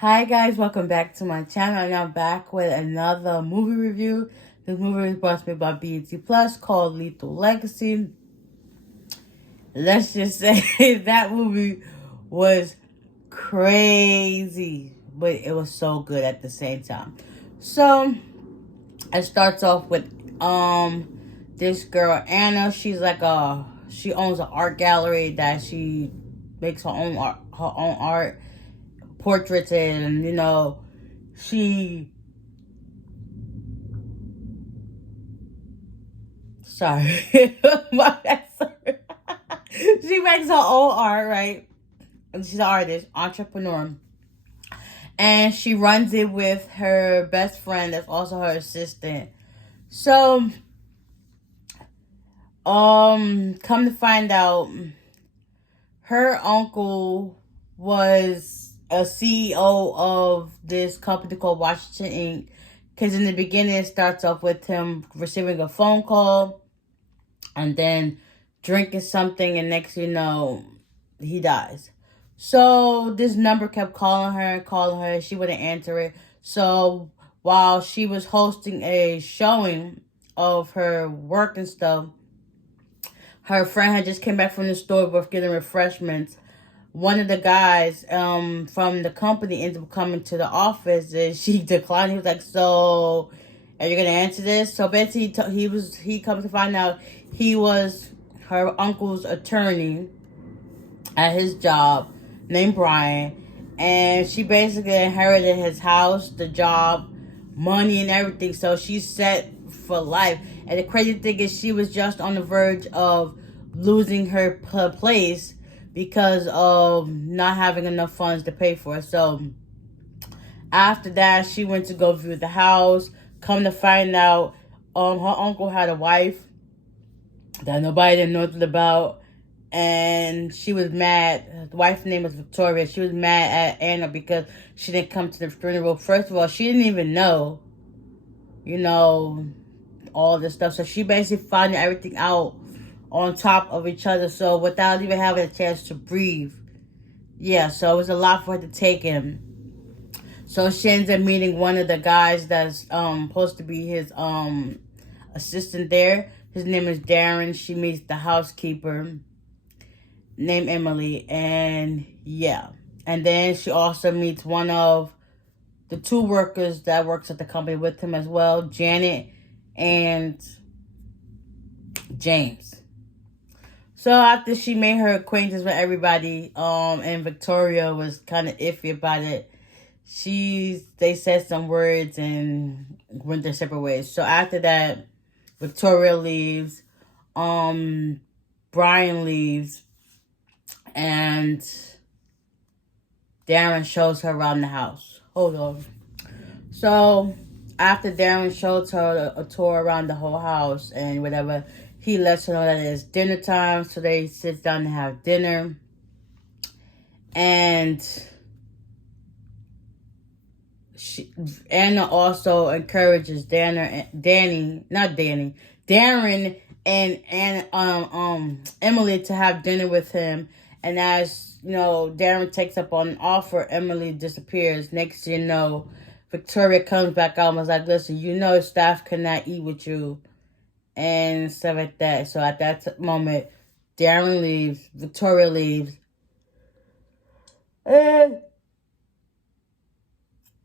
Hi guys, welcome back to my channel, and I'm back with another movie review. This movie is brought to me by BET Plus called Lethal Legacy. Let's just say that movie was crazy, but it was so good at the same time. So it starts off with this girl Anna. She owns an art gallery that she makes her own art portraits, and she sorry. My bad, sorry. She makes her own art, right? And she's an artist, entrepreneur, and she runs it with her best friend that's also her assistant. So come to find out, her uncle was a CEO of this company called Washington Inc. Because in the beginning, it starts off with him receiving a phone call and then drinking something, and next you know, he dies. So this number kept calling her and calling her. She wouldn't answer it. So while she was hosting a showing of her work and stuff, her friend had just came back from the store with getting refreshments. One of the guys from the company ended up coming to the office, and she declined. He was like, "So, are you gonna answer this?" So basically, he comes to find out he was her uncle's attorney at his job, named Brian, and she basically inherited his house, the job, money, and everything. So she's set for life. And the crazy thing is, she was just on the verge of losing her place because of not having enough funds to pay for it. So after that, she went to go view the house. Come to find out, her uncle had a wife that nobody didn't know nothing about, and she was mad. The wife's name was Victoria. She was mad at Anna because she didn't come to the funeral. First of all, she didn't even know, you know, all this stuff. So she basically found everything out on top of each other. So without even having a chance to breathe. Yeah, so it was a lot for her to take in. So she ends up meeting one of the guys that's supposed to be his assistant there. His name is Darren. She meets the housekeeper named Emily, and yeah. And then she also meets one of the two workers that works at the company with him as well, Janet and James. So after she made her acquaintance with everybody, and Victoria was kind of iffy about it, they said some words and went their separate ways. So after that, Victoria leaves, Brian leaves, and Darren shows her around the house. Hold on. So after Darren shows her a tour around the whole house and whatever, he lets her know that it's dinner time. So they sit down to have dinner. And Anna also encourages Darren and Emily to have dinner with him. And as you know, Darren takes up on an offer. Emily disappears. Next thing you know, Victoria comes back out and was like, "Listen, you know, staff cannot eat with you," and stuff like that. So at that moment, Darren leaves. Victoria leaves, and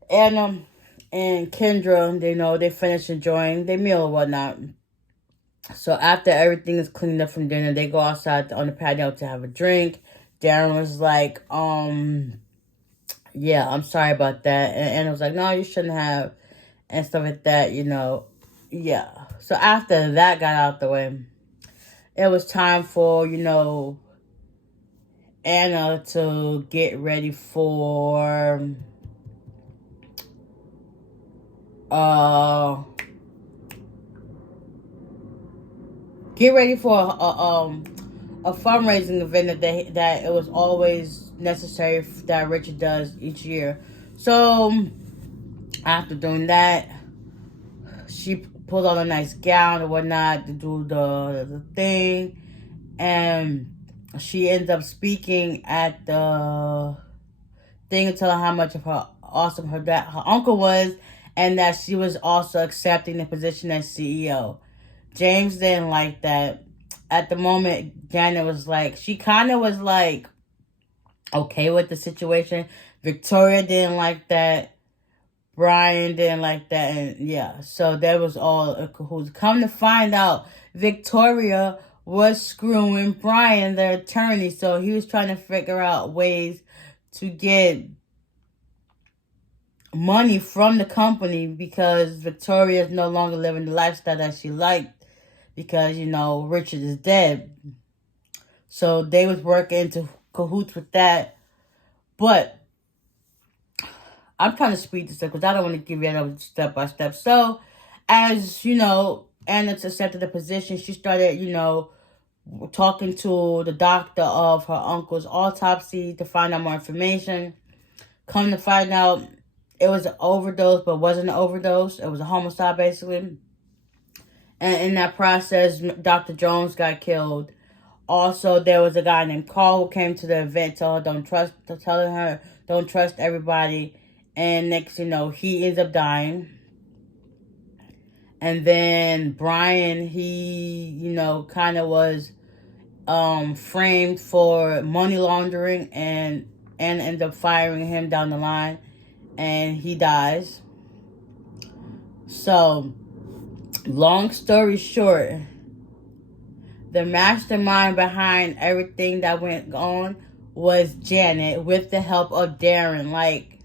Anna and Kendra, they finish enjoying their meal or whatnot. So after everything is cleaned up from dinner, they go outside on the patio to have a drink. Darren was like, yeah, I'm sorry about that. And Anna was like, no, you shouldn't have, and stuff like that, Yeah. So after that got out the way, it was time for, Anna to uh get ready for a fundraising event that it was always necessary that Richard does each year. So after doing that, she pulled on a nice gown and whatnot to do the thing, and she ends up speaking at the thing and telling how much of her awesome her uncle was, and that she was also accepting the position as CEO. James didn't like that. At the moment, Janet was like, she kind of was like okay with the situation. Victoria didn't like that. Brian didn't like that, and yeah, so that was all a cahoots. Come to find out, Victoria was screwing Brian, the attorney, so he was trying to figure out ways to get money from the company because Victoria is no longer living the lifestyle that she liked because, Richard is dead. So they was working into cahoots with that. But I'm trying to speed this up because I don't want to give you another step by step. So, as Anna accepted the position, she started, talking to the doctor of her uncle's autopsy to find out more information. Come to find out, it was an overdose, but wasn't an overdose. It was a homicide, basically. And in that process, Dr. Jones got killed. Also, there was a guy named Carl who came to the event, telling her, don't trust everybody. And next, he ends up dying. And then Brian, he, kind of was framed for money laundering and ended up firing him down the line. And he dies. So, long story short, the mastermind behind everything that went on was Janet with the help of Darren. Like,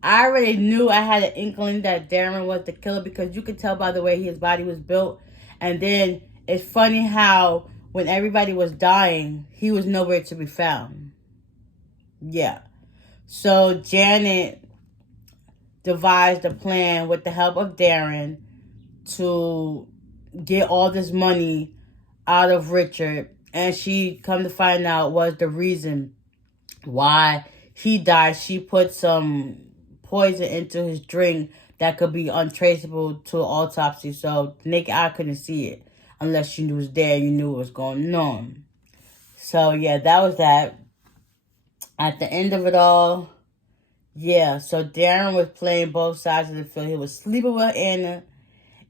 I already knew, I had an inkling that Darren was the killer because you could tell by the way his body was built. And then it's funny how when everybody was dying, he was nowhere to be found. Yeah. So Janet devised a plan with the help of Darren to get all this money out of Richard. And she, come to find out, was the reason why he died. She put some poison into his drink that could be untraceable to an autopsy. So the naked eye couldn't see it unless you was there and you knew what was going on. So yeah, that was that. At the end of it all, yeah, so Darren was playing both sides of the field. He was sleeping with Anna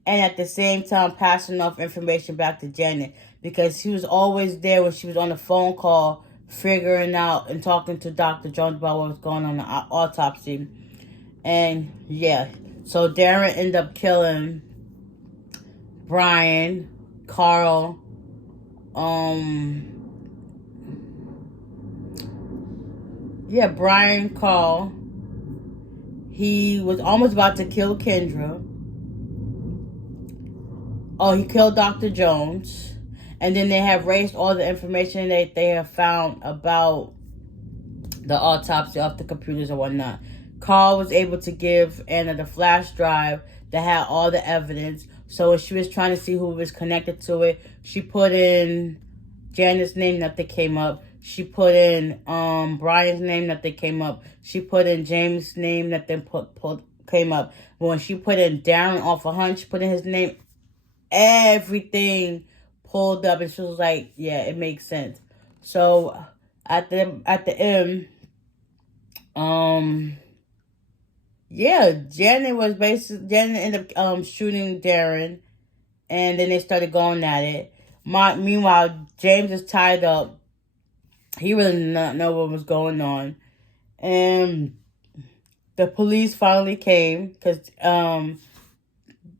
and at the same time passing off information back to Janet because he was always there when she was on the phone call figuring out and talking to Dr. Jones about what was going on in the autopsy. And yeah, so Darren ended up killing Brian, Carl, Brian, Carl. He was almost about to kill Kendra. Oh, he killed Dr. Jones. And then they have erased all the information that they have found about the autopsy off the computers and whatnot. Carl was able to give Anna the flash drive that had all the evidence. So when she was trying to see who was connected to it, she put in Janet's name, nothing came up. She put in Brian's name, nothing came up. She put in James' name, nothing came up. But when she put in Darren off a hunch, put in his name, everything pulled up, and she was like, yeah, it makes sense. So at the end, Janet ended up shooting Darren, and then they started going at it. Meanwhile, James is tied up. He really did not know what was going on. And the police finally came because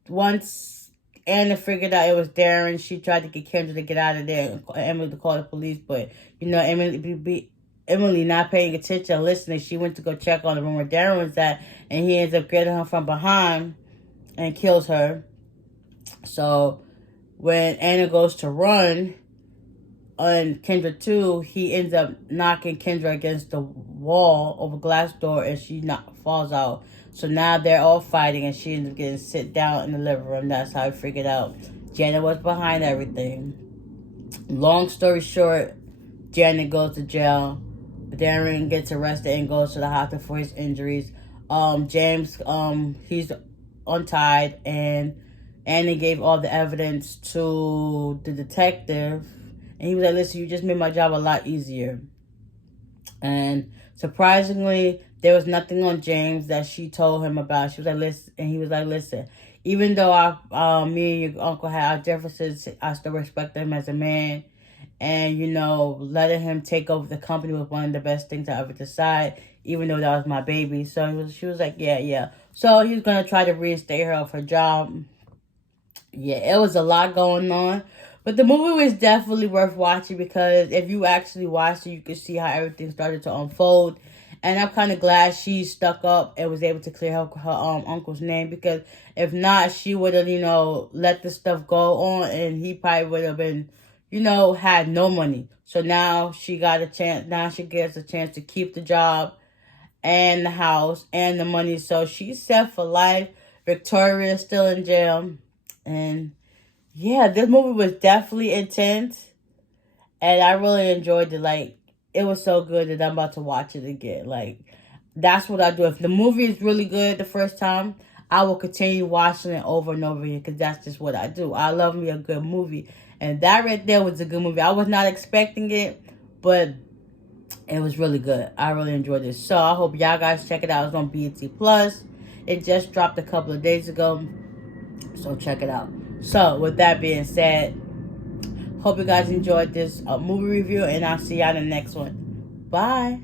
once Anna figured out it was Darren, she tried to get Kendra to get out of there and Emily to call the police. But, Emily not paying attention, listening, she went to go check on the room where Darren was at, and he ends up getting her from behind and kills her. So when Anna goes to run on Kendra too, he ends up knocking Kendra against the wall of a glass door, and she falls out. So now they're all fighting, and she ends up getting sit down in the living room. That's how I figured out Janet was behind everything. Long story short, Janet goes to jail. Darren gets arrested and goes to the hospital for his injuries. James, he's untied, and Annie gave all the evidence to the detective. And he was like, listen, you just made my job a lot easier. And surprisingly, there was nothing on James that she told him about. She was like, listen, and he was like, listen, even though me and your uncle had our differences, I still respect him as a man. And, letting him take over the company was one of the best things I ever decided, even though that was my baby. So she was like, yeah, yeah. So he was going to try to reinstate her of her job. Yeah, it was a lot going on. But the movie was definitely worth watching because if you actually watched it, you could see how everything started to unfold. And I'm kind of glad she stuck up and was able to clear her uncle's name, because if not, she would have, let this stuff go on, and he probably would have been, had no money. So now she got a chance. Now she gets a chance to keep the job and the house and the money. So she's set for life. Victoria is still in jail. And yeah, this movie was definitely intense, and I really enjoyed it. Like, it was so good that I'm about to watch it again. Like, that's what I do. If the movie is really good the first time, I will continue watching it over and over again, because that's just what I do. I love me a good movie, and that right there was a good movie. I was not expecting it, but it was really good. I really enjoyed it. So I hope y'all guys check it out. It's on BET Plus. It just dropped a couple of days ago, so check it out. So with that being said, hope you guys enjoyed this movie review, and I'll see y'all in the next one. Bye.